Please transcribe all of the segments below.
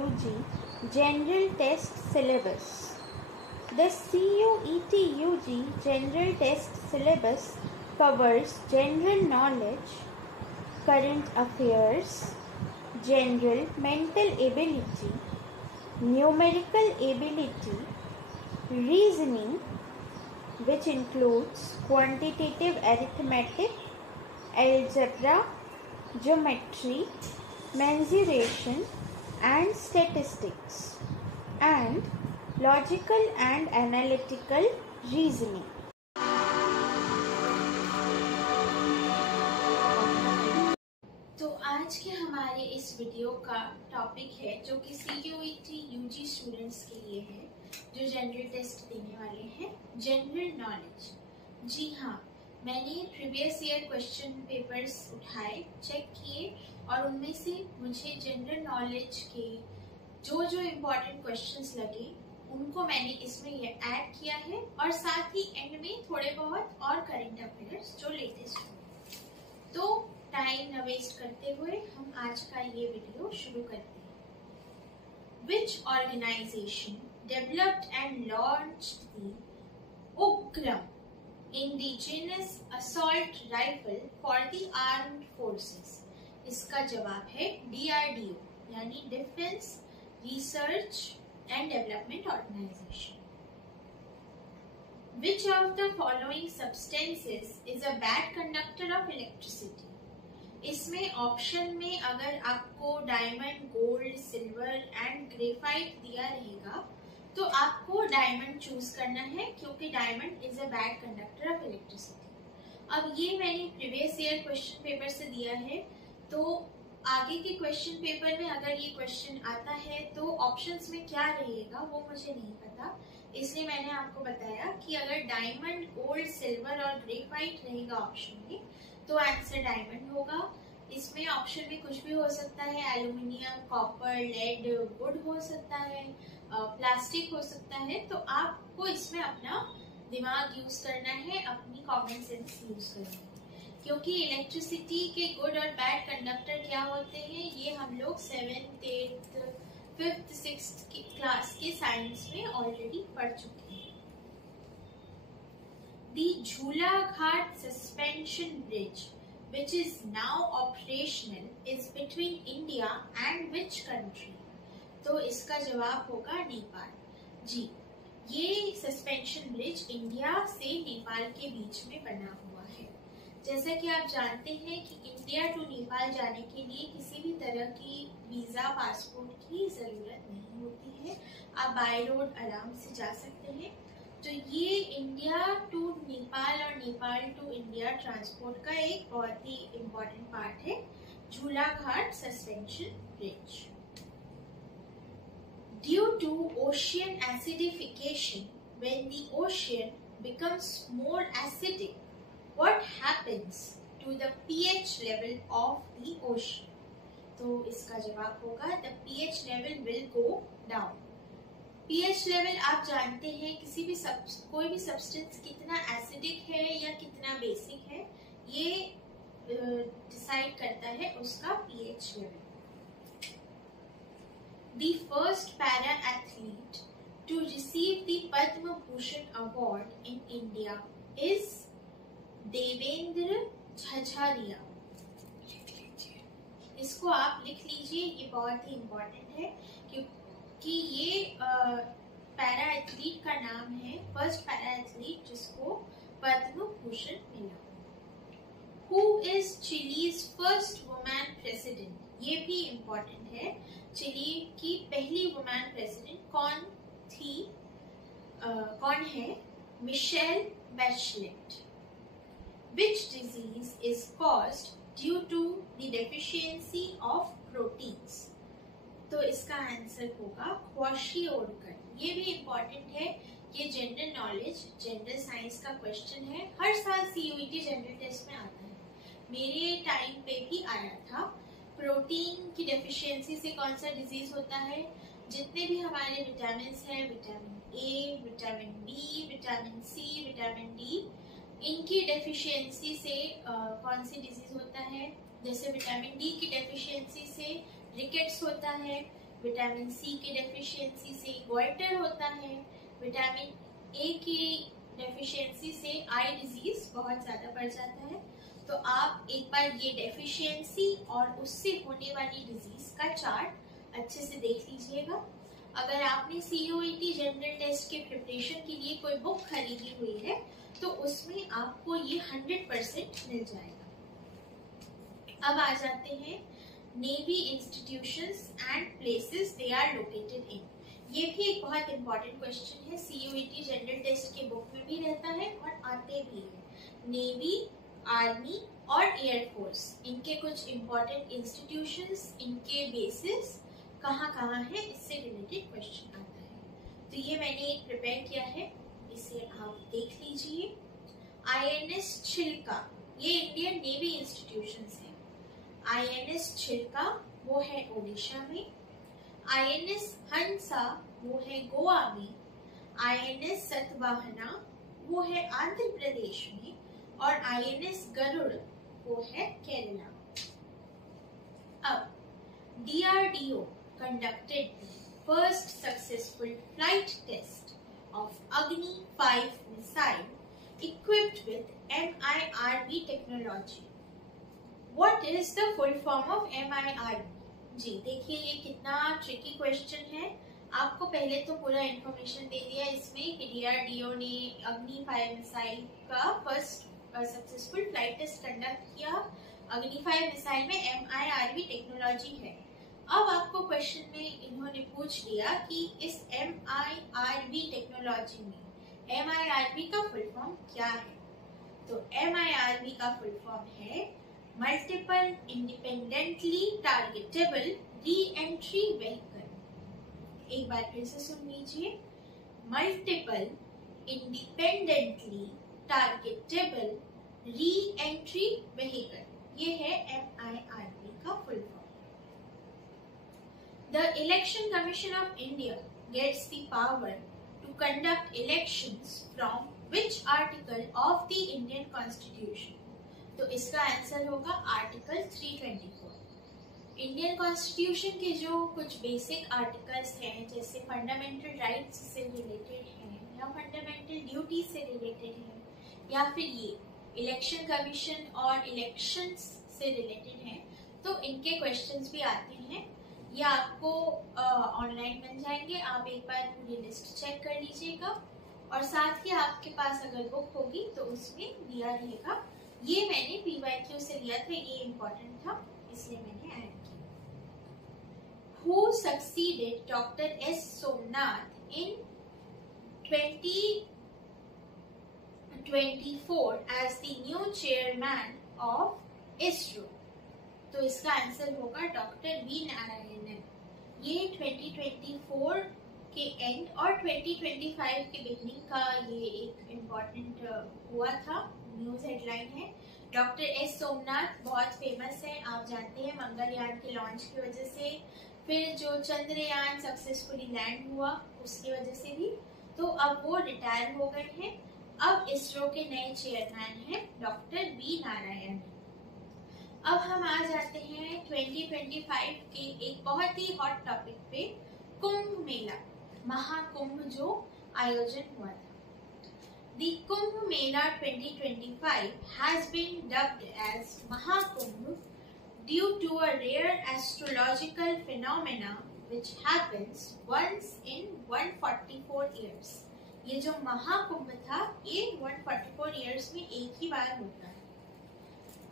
UG General Test Syllabus. The CUET UG General Test Syllabus covers general knowledge, current affairs, general mental ability, numerical ability, reasoning, which includes quantitative arithmetic, algebra, geometry, mensuration and statistics, and logical and analytical reasoning. तो आज के हमारे इस video का topic है जो कि CUET UG students के लिए है, जो जनरल टेस्ट देने वाले हैं, जनरल नॉलेज। जी हाँ, मैंने प्रीवियस ईयर क्वेश्चन पेपर्स उठाए, चेक किए और उनमें से मुझे जनरल नॉलेज के जो जो इम्पोर्टेंट क्वेश्चंस लगे उनको मैंने इसमें ये ऐड किया है और साथ ही एंड में थोड़े बहुत और करंट अफेयर्स जो लेटेस्ट हो। तो टाइम न वेस्ट करते हुए हम आज का ये वीडियो शुरू करते हैं। Which organization developed and launched the Ukram indigenous assault rifle for the armed forces? इसका जवाब है DRDO यानी defence research and development organisation. Which of the following substances is a bad conductor of electricity? इसमें option में अगर आपको diamond, gold, silver and graphite दिया रहेगा तो आपको डायमंड चूज करना है, क्योंकि diamond is a bad conductor of electricity. अब ये मैंने प्रीवियस ईयर क्वेश्चन पेपर से दिया है, तो आगे के क्वेश्चन पेपर में अगर ये क्वेश्चन आता है तो ऑप्शंस में क्या रहेगा वो मुझे नहीं पता, इसलिए मैंने आपको बताया कि अगर डायमंड, गोल्ड, सिल्वर और ग्रेफाइट रहेगा ऑप्शन में तो आंसर डायमंड होगा। इसमें ऑप्शन में कुछ भी हो सकता है, एल्यूमिनियम, कॉपर, लेड, वुड हो सकता है, प्लास्टिक हो सकता है, तो आपको इसमें अपना दिमाग यूज करना है, अपनी कॉमन सेंस यूज करना है, क्योंकि इलेक्ट्रिसिटी के गुड और बैड कंडक्टर क्या होते हैं ये हम लोग 7th, 8th, 5th, 6th class के साइंस में ऑलरेडी पढ़ चुके हैं। The Jhulaghat suspension bridge, which is now operational, is between India and which country? तो इसका जवाब होगा नेपाल। जी, ये सस्पेंशन ब्रिज इंडिया से नेपाल के बीच में बना हुआ है। जैसा कि आप जानते हैं कि इंडिया टू नेपाल जाने के लिए किसी भी तरह की वीजा, पासपोर्ट की जरूरत नहीं होती है, आप बाय रोड आराम से जा सकते हैं। तो ये इंडिया टू नेपाल और नेपाल टू इंडिया ट्रांसपोर्ट का एक बहुत ही इम्पोर्टेंट पार्ट है, Jhulaghat suspension bridge. Due to ocean acidification, when the ocean becomes more acidic, what happens to the pH level of the ocean? तो इसका जवाब होगा the pH level will go down. pH level आप जानते हैं किसी भी कोई भी सब्सटेंस कितना एसिडिक है या कितना बेसिक है, ये डिसाइड करता है उसका pH level. The first para athlete to receive the Padma Bhushan award in India is Devendra Jhajharia. इसको आप लिख लीजिए, ये बहुत ही इम्पोर्टेंट है क्योंकि ये पैरा एथलीट का नाम है, फर्स्ट पैरा एथलीट जिसको पद्म भूषण मिला। Who is Chile's first woman president? ये भी इम्पोर्टेंट है, चिली की पहली वुमेन प्रेसिडेंट कौन है? Michelle Bachelet. Which disease is caused due to the deficiency of proteins? तो इसका आंसर होगा क्वाशियोर्कर। ये भी इम्पोर्टेंट है, ये जनरल नॉलेज, जनरल साइंस का क्वेश्चन है, हर साल CUET जनरल टेस्ट में आता है, मेरे टाइम पे भी आया था। प्रोटीन की डेफिशिएंसी से कौन सा डिजीज होता है? जितने भी हमारे विटामिन हैं, vitamin A, vitamin B, vitamin C, vitamin D, इनकी डेफिशिएंसी से कौन सी डिजीज होता है? जैसे विटामिन डी की डेफिशिएंसी से रिकेट्स होता है, विटामिन सी की डेफिशिएंसी से गोइटर होता है, विटामिन ए की डेफिशिएंसी से आई डिजीज बहुत ज़्यादा बढ़ जाता है। तो आप एक बार ये डेफिशिएंसी और उससे होने वाली डिजीज का चार्ट अच्छे से देख लीजिएगा। अगर आपने CUET जनरल टेस्ट के प्रिपरेशन के लिए कोई बुक खरीदी हुई है तो उसमें आपको ये 100% मिल जाएगा। अब आ जाते हैं navy institutions and places they are located in. ये भी एक बहुत इंपॉर्टेंट क्वेश्चन है, CUET जनरल टेस्ट के बुक में भी रहता है और आते भी है। नेवी, आर्मी और एयरफोर्स, इनके कुछ इंपॉर्टेंट इंस्टीट्यूशंस, इनके बेसिस कहाँ कहाँ है, इससे रिलेटेड क्वेश्चन आता है। तो ये मैंने एक प्रिपेयर किया है, इसे आप देख लीजिए। INS चिल्का, ये इंडियन नेवी इंस्टीट्यूशंस है। INS चिल्का वो है ओडिशा में, INS हंसा वो है गोवा में, INS सतवाहना वो है आंध्र प्रदेश में और INS गरुड़ वो है केरला। अब DRDO conducted the first successful flight test of Agni 5 missile equipped with MIRV technology. What is the full form of MIRV? जी देखिए, ये कितना ट्रिकी क्वेश्चन है। आपको पहले तो पूरा इंफॉर्मेशन दे दिया इसमें कि DRDO ने अग्नि 5 मिसाइल का first successful flight test conduct किया। अग्नि 5 मिसाइल में MIRV टेक्नोलॉजी है। अब आपको क्वेश्चन में इन्होंने पूछ लिया कि इस MIRV टेक्नोलॉजी में MIRV का फुल फॉर्म क्या है। तो MIRV का फुल फॉर्म है multiple independently targetable re entry vehicle. एक बार फिर से सुन लीजिए, multiple independently targetable re entry vehicle, ये है MIRV का full form. The Election Commission of India gets the power to conduct elections from which article of the Indian Constitution? तो इसका answer होगा आर्टिकल 324। इंडियन कॉन्स्टिट्यूशन के जो कुछ basic articles हैं, जैसे फंडामेंटल राइट्स से रिलेटेड हैं या फंडामेंटल ड्यूटी से रिलेटेड हैं या फिर ये इलेक्शन कमीशन और इलेक्शंस से रिलेटेड हैं, तो इनके क्वेश्चंस भी आते हैं। ये आपको ऑनलाइन मिल जाएंगे, आप एक बार पूरी लिस्ट चेक कर लीजिएगा और साथ ही आपके पास अगर बुक होगी तो उसमें दिया रहेगा। ये मैंने PYQ से लिया था, ये इम्पोर्टेंट था इसलिए मैंने ऐड किया। Who succeeded Dr. S. Somnath in 2024 as the new chairman of ISRO? तो इसका आंसर होगा डॉक्टर वी नारायणन। ये 2024 के एंड और 2025 के बिगनिंग का ये एक इम्पोर्टेंट हुआ था, न्यूज हेडलाइन है। डॉक्टर एस सोमनाथ बहुत फेमस है, आप जानते हैं मंगलयान के लॉन्च की वजह से, फिर जो चंद्रयान सक्सेसफुली लैंड हुआ उसकी वजह से भी। तो अब वो रिटायर हो गए हैं। अब इसरो के नए चेयरमैन हैं डॉक्टर वी नारायण। अब हम आ जाते हैं 2025 के एक बहुत ही हॉट टॉपिक पे, कुंभ मेला, महाकुंभ जो आयोजन हुआ था। The Kumbh Mela 2025 has been dubbed as Mahakumbh due to a rare astrological phenomena which happens once in 144 years. ये जो महाकुंभ था ये 144 years में एक ही बार होता है।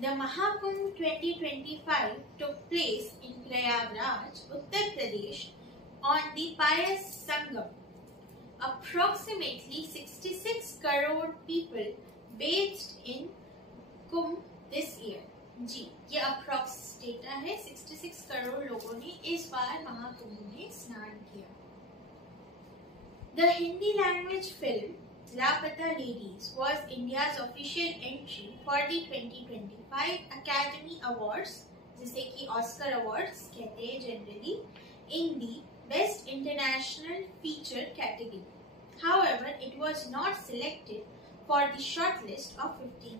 The Mahakumbh 2025 took place in Prayagraj, Uttar Pradesh on the pious Sangam. Approximately 66 crore people bathed in Kumbh this year. जी, ये approx data है, 66 करोड़ लोगों ने इस बार महाकुंभ में स्नान किया। The Hindi language film Lapata Ladies was India's official entry for the 2025 Academy Awards, जिसे कि ऑस्कर अवार्ड्स कहते हैं generally, in the Best International Feature category. However, it was not selected for the shortlist of 15